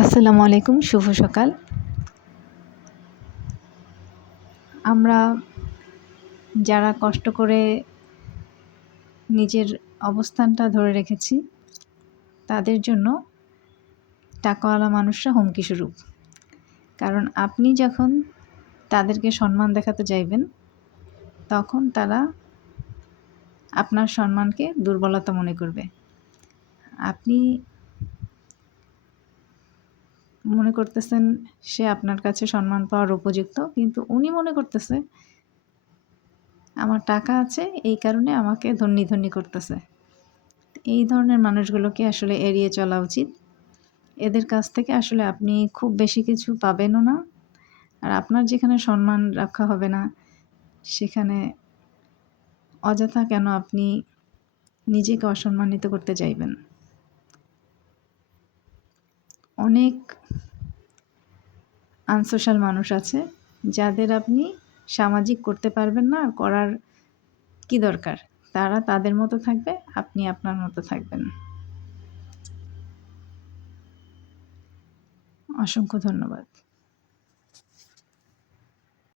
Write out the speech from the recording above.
আসসালামু আলাইকুম, শুভ সকাল। আমরা যারা কষ্ট করে নিজের অবস্থানটা ধরে রেখেছি, তাদের জন্য টাকাওয়ালা মানুষরা হুমকি স্বরূপ। কারণ আপনি যখন তাদেরকে সম্মান দেখাতে যাইবেন, তখন তারা আপনার সম্মানকে দুর্বলতা মনে করবে। আপনি মনে করতেছেন সে আপনার কাছে সম্মান পাওয়ার উপযুক্ত, কিন্তু উনি মনে করতেছে আমার টাকা আছে, এই কারণে আমাকে ধন্যি ধন্যি করতেছে। এই ধরনের মানুষগুলোকে আসলে এড়িয়ে চলা উচিত। এদের কাছ থেকে আসলে আপনি খুব বেশি কিছু পাবেনও না, আর আপনার যেখানে সম্মান রক্ষা হবে না, সেখানে অযথা কেন আপনি নিজেকে অসম্মানিত করতে চাইবেন। অনেক আনসোশ্যাল মানুষ আছে যাদের আপনি সামাজিক করতে পারবেন না, আর করার কি দরকার। তারা তাদের মতো থাকবে, আপনি আপনার মতো থাকবেন। অসংখ্য ধন্যবাদ।